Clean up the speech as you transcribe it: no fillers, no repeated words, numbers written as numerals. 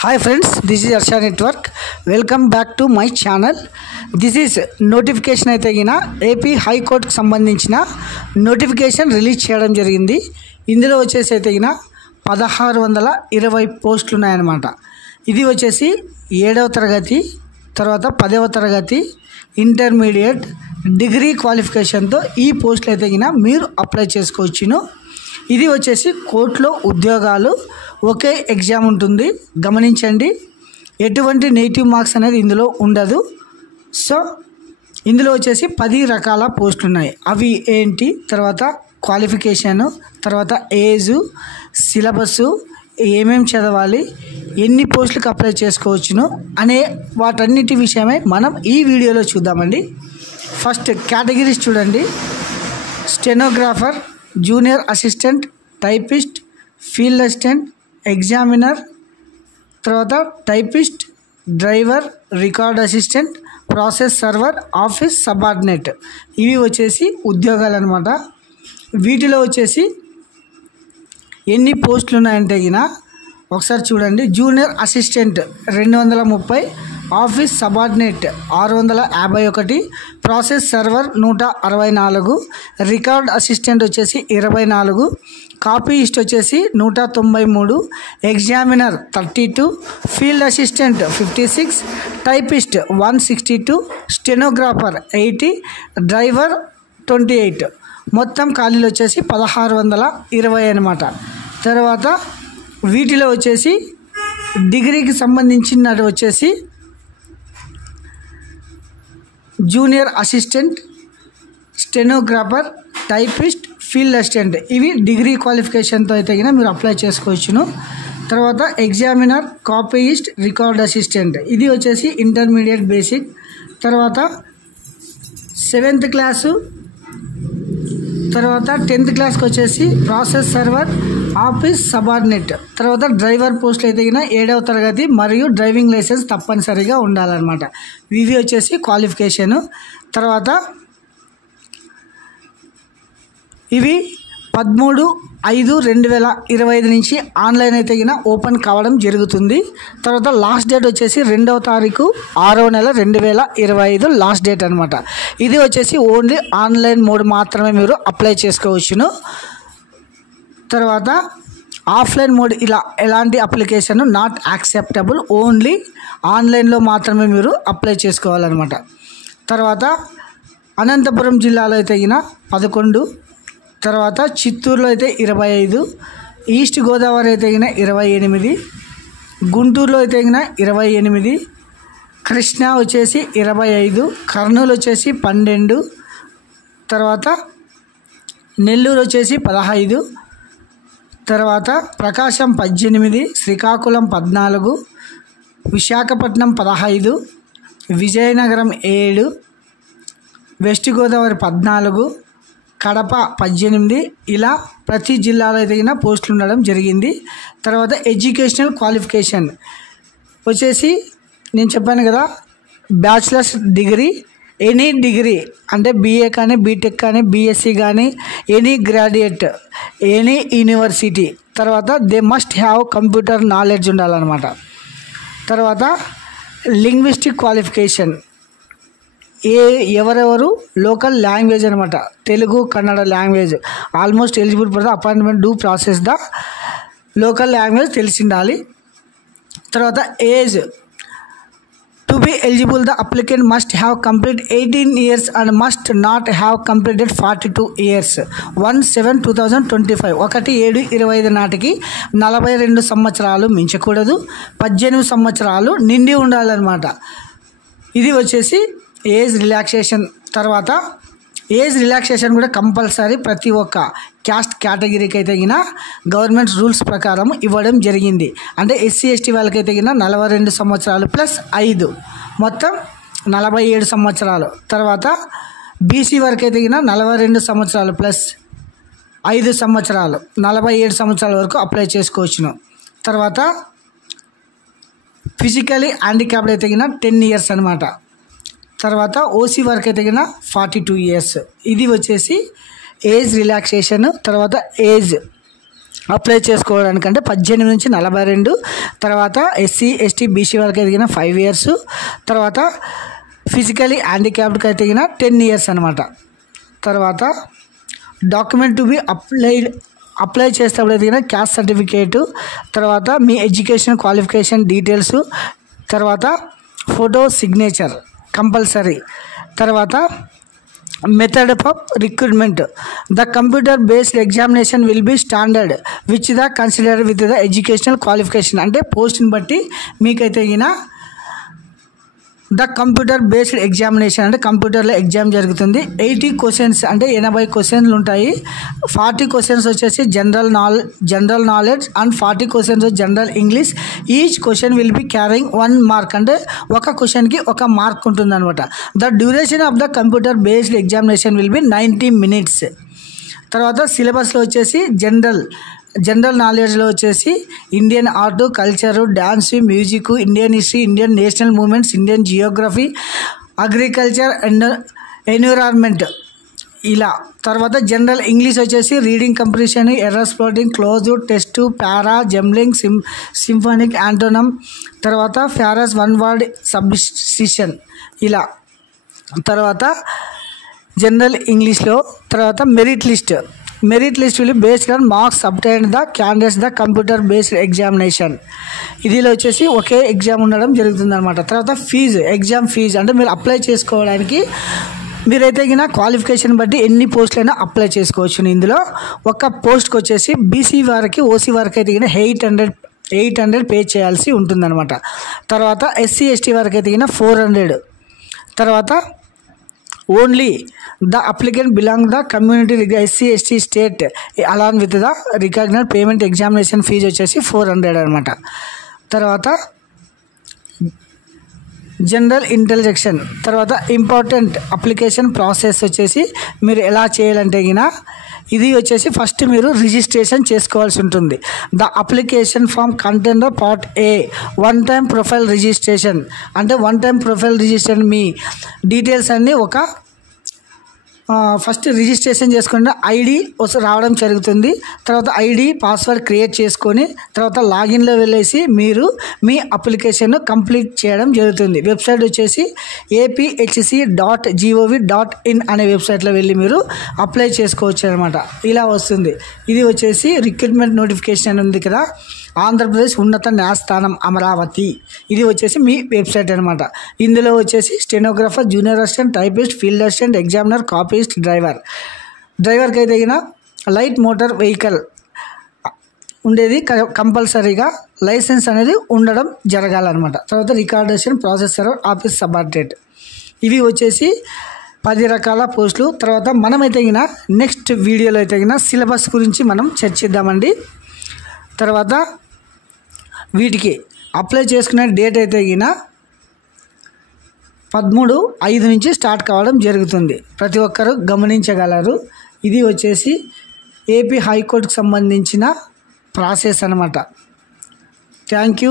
Hi friends, this is Arsha Network. Welcome back to my channel. This is notification అయితే గిన AP హైకోర్టుకు సంబంధించిన notification release చేయడం జరిగింది. ఇందులో వచ్చేసి అయితే గిన 1620 పోస్టులు ఉన్నాయన్నమాట. ఇది వచ్చేసి 7వ తరగతి తర్వాత 10వ తరగతి ఇంటర్మీడియట్ డిగ్రీ క్వాలిఫికేషన్తో ఈ పోస్టులు అయితే గిన మీరు అప్లై చేసుకోవచ్చును. ఇది వచ్చేసి కోర్టులో ఉద్యోగాలు, ఒకే ఎగ్జామ్ ఉంటుంది, గమనించండి. ఎటువంటి నెగిటివ్ మార్క్స్ అనేది ఇందులో ఉండదు. సో ఇందులో వచ్చేసి 10 రకాల పోస్టులు ఉన్నాయి. అవి ఏంటి, తర్వాత క్వాలిఫికేషను, తర్వాత ఏజు, సిలబస్సు, ఏమేమి చదవాలి, ఎన్ని పోస్టులకు అప్లై చేసుకోవచ్చును అనే వాటన్నిటి విషయమై మనం ఈ వీడియోలో చూద్దామండి. ఫస్ట్ కేటగిరీస్ చూడండి. Stenographer, junior assistant, typist, field assistant, examiner, తర్వాత typist, driver, record assistant, process server, office subordinate. ఇవి వచ్చేసి ఉద్యోగాలు అనమాట. వీటిలో వచ్చేసి ఎన్ని పోస్టులు ఉన్నాయంటే గిన ఒకసారి చూడండి. Junior assistant 230, office subordinate 651, process server 164, record assistant వచ్చేసి 24, కాపీయిస్ట్ వచ్చేసి 193, examiner 32, field assistant 56, typist 162, stenographer 80, driver 28. మొత్తం ఖాళీలు వచ్చేసి 1620 అనమాట. తర్వాత వీటిలో వచ్చేసి డిగ్రీకి సంబంధించినది వచ్చేసి junior assistant, stenographer, typist, field assistant. ఇవి డిగ్రీ క్వాలిఫికేషన్తో అయితే కింద మీరు అప్లై చేసుకోవచ్చును. తర్వాత ఎగ్జామినర్, కాపీయిస్ట్, రికార్డ్ అసిస్టెంట్. ఇది వచ్చేసి ఇంటర్మీడియట్ బేసిక్. తర్వాత 7th క్లాసు, తర్వాత 10th క్లాస్కి వచ్చేసి ప్రాసెస్ సర్వర్, ఆఫీస్ సబార్డినేట్. తర్వాత డ్రైవర్ పోస్టులు అయితే కింద 7వ తరగతి మరియు డ్రైవింగ్ లైసెన్స్ తప్పనిసరిగా ఉండాలన్నమాట. ఇవి వచ్చేసి క్వాలిఫికేషను. తర్వాత ఇవి 13/5/2025 నుంచి ఆన్లైన్ అయితే కింద ఓపెన్ కావడం జరుగుతుంది. తర్వాత లాస్ట్ డేట్ వచ్చేసి 2వ తారీఖు 6వ నెల 2025 లాస్ట్ డేట్ అనమాట. ఇది వచ్చేసి ఓన్లీ ఆన్లైన్ మోడ్ మాత్రమే మీరు అప్లై చేసుకోవచ్చును. తర్వాత ఆఫ్లైన్ మోడ్ ఇలా ఎలాంటి అప్లికేషన్ నాట్ యాక్సెప్టబుల్, ఓన్లీ ఆన్లైన్లో మాత్రమే మీరు అప్లై చేసుకోవాలన్నమాట. తర్వాత అనంతపురం జిల్లాలో అయితే గిన 11, తర్వాత చిత్తూరులో అయితే 25, ఈస్ట్ గోదావరి అయితే గిన 28, గుంటూరులో అయితే గిన 28, కృష్ణా వచ్చేసి 25, కర్నూలు వచ్చేసి 12, తర్వాత నెల్లూరు వచ్చేసి 15, తర్వాత ప్రకాశం 18, శ్రీకాకుళం 14, విశాఖపట్నం 15, విజయనగరం 7, వెస్ట్ గోదావరి 14, కడప 18. ఇలా ప్రతి జిల్లాలో అయితే పోస్టులు ఉండడం జరిగింది. తర్వాత ఎడ్యుకేషనల్ క్వాలిఫికేషన్ వచ్చేసి నేను చెప్పాను కదా, బ్యాచిలర్స్ డిగ్రీ, ఎనీ డిగ్రీ అంటే బీఏ కానీ, బీటెక్ కానీ, బీఎస్సీ కానీ, ఎనీ గ్రాడ్యుయేట్, ఎనీ యూనివర్సిటీ. తర్వాత they must have computer knowledge ఉండాలన్నమాట. తర్వాత లింగ్విస్టిక్ క్వాలిఫికేషన్, ఎవరెవరు లోకల్ లాంగ్వేజ్ అనమాట, Telugu, Kannada language almost eligible for the appointment do process the local language తెలిసి ఉండాలి. తర్వాత age, to be eligible the applicant must have complete 18 years and must not have completed 42 years 1/7/2025. 1/7/25 నాటికి 42 సంవత్సరాలు మించకూడదు, 18 సంవత్సరాలు నిండి ఉండాలన్నమాట. ఇది వచ్చేసి ఏజ్ రిలాక్సేషన్. తర్వాత ఏజ్ రిలాక్సేషన్ కూడా కంపల్సరీ ప్రతి ఒక్క క్యాస్ట్ కేటగిరీకి అయితే గిన గవర్నమెంట్ రూల్స్ ప్రకారం ఇవ్వడం జరిగింది. అంటే ఎస్సీ ఎస్టీ వాళ్ళకైతే గిన 42 సంవత్సరాలు ప్లస్ 5 మొత్తం 47 సంవత్సరాలు. తర్వాత బీసీ వరకు అయితే గిన 42 సంవత్సరాలు ప్లస్ 5 సంవత్సరాలు 47 సంవత్సరాల వరకు అప్లై చేసుకోవచ్చును. తర్వాత ఫిజికలీ హ్యాండిక్యాప్డ్ అయితే గిన 10 years అనమాట. తర్వాత ఓసీ వరకు అయితే కింద 42 years. ఇది వచ్చేసి ఏజ్ రిలాక్సేషన్. తర్వాత ఏజ్ అప్లై చేసుకోవడానికంటే 18 నుంచి 42, తర్వాత ఎస్సీ ఎస్టీ బీసీ వాళ్ళకి ఎదిగిన 5 years, తర్వాత ఫిజికలీ హ్యాండిక్యాప్డ్కి అయితే 10 years అనమాట. తర్వాత డాక్యుమెంట్ టు బి అప్లై చేసేటప్పుడు అయితే క్యాస్ట్ సర్టిఫికేటు, తర్వాత మీ ఎడ్యుకేషన్ క్వాలిఫికేషన్ డీటెయిల్స్, తర్వాత ఫోటో సిగ్నేచర్ కంపల్సరీ. తర్వాత method of recruitment, the computer based examination will B standard which the consider with the educational qualification. అంటే పోస్ట్ని బట్టి మీకైతే ద కంప్యూటర్ బేస్డ్ ఎగ్జామినేషన్ అంటే కంప్యూటర్లో ఎగ్జామ్ జరుగుతుంది. 80 questions అంటే 80 questions ఉంటాయి. 40 questions వచ్చేసి general knowledge and 40 questions general English. Each question will be carrying 1 mark అంటే ఒక క్వశ్చన్కి 1 mark ఉంటుంది అనమాట. The duration of the computer based examination will be 90 minutes. తర్వాత సిలబస్లో వచ్చేసి జనరల్ నాలెడ్జ్లో వచ్చేసి Indian art, culture, dance, music, Indian history, Indian national movements, Indian geography, agriculture and environment ఇలా. తర్వాత జనరల్ ఇంగ్లీష్ వచ్చేసి reading comprehension, error spotting, cloze, test, para, jumbling, symphonic, యాంటోనమ్, తర్వాత ఫారస్, 1 word substitution ఇలా. తర్వాత జనరల్ ఇంగ్లీష్లో తర్వాత merit list will based on marks obtained the candidates the computer based examination. ఇదిలో వచ్చేసి ఒకే ఎగ్జామ్ ఉండడం జరుగుతుంది అనమాట. తర్వాత ఎగ్జామ్ ఫీజు అంటే మీరు అప్లై చేసుకోవడానికి మీరైతే క్వాలిఫికేషన్ బట్టి ఎన్ని పోస్టులైనా అప్లై చేసుకోవచ్చు. ఇందులో ఒక పోస్ట్కి వచ్చేసి బీసీ వారికి, ఓసీ వారికి అయితే 800 పే చేయాల్సి ఉంటుందన్నమాట. తర్వాత ఎస్సీ ఎస్టీ వారికి అయితే 400. తర్వాత only the applicant belong the community SC ST state along with the recognised payment examination fee వచ్చేసి 400 అనమాట. తర్వాత జనరల్ ఇంటెలిజెక్షన్, తర్వాత ఇంపార్టెంట్ అప్లికేషన్ ప్రాసెస్ వచ్చేసి మీరు ఎలా చేయాలంటే ఇది వచ్చేసి ఫస్ట్ మీరు రిజిస్ట్రేషన్ చేసుకోవాల్సి ఉంటుంది. The application form content part A 1 time profile registration అంటే 1 time ప్రొఫైల్ రిజిస్ట్రేషన్ మీ డీటెయిల్స్ అన్నీ ఫస్ట్ రిజిస్ట్రేషన్ చేసుకుంటే ఐడి రావడం జరుగుతుంది. తర్వాత ఐడి పాస్వర్డ్ క్రియేట్ చేసుకొని తర్వాత లాగిన్లో వెళ్ళేసి మీరు మీ అప్లికేషన్ కంప్లీట్ చేయడం జరుగుతుంది. వెబ్సైట్ వచ్చేసి APHC.gov.in అనే వెబ్సైట్లో వెళ్ళి మీరు అప్లై చేసుకోవచ్చు అనమాట. ఇలా వస్తుంది. ఇది వచ్చేసి రిక్రూట్మెంట్ నోటిఫికేషన్ అని ఉంది కదా, ఆంధ్రప్రదేశ్ ఉన్నత న్యాయస్థానం అమరావతి, ఇది వచ్చేసి మీ వెబ్సైట్ అనమాట. ఇందులో వచ్చేసి stenographer, junior assistant, typist, field assistant, examiner, copyist, డ్రైవర్కి అయితే లైట్ మోటార్ వెహికల్ ఉండేది కంపల్సరీగా లైసెన్స్ అనేది ఉండడం జరగాలన్నమాట. తర్వాత రికార్డేషన్, ప్రాసెసర్, ఆఫీస్ సబార్డినేట్, ఇవి వచ్చేసి 10 రకాల పోస్టులు. తర్వాత మనమైతే నెక్స్ట్ వీడియోలో అయితే సిలబస్ గురించి మనం చర్చిద్దామండి. తర్వాత వీటికి అప్లై చేసుకునే డేట్ అయితే 13/5 నుంచి స్టార్ట్ కావడం జరుగుతుంది. ప్రతి ఒక్కరూ గమనించగలరు. ఇది వచ్చేసి ఏపీ హైకోర్టుకు సంబంధించిన ప్రాసెస్ అనమాట. Thank you.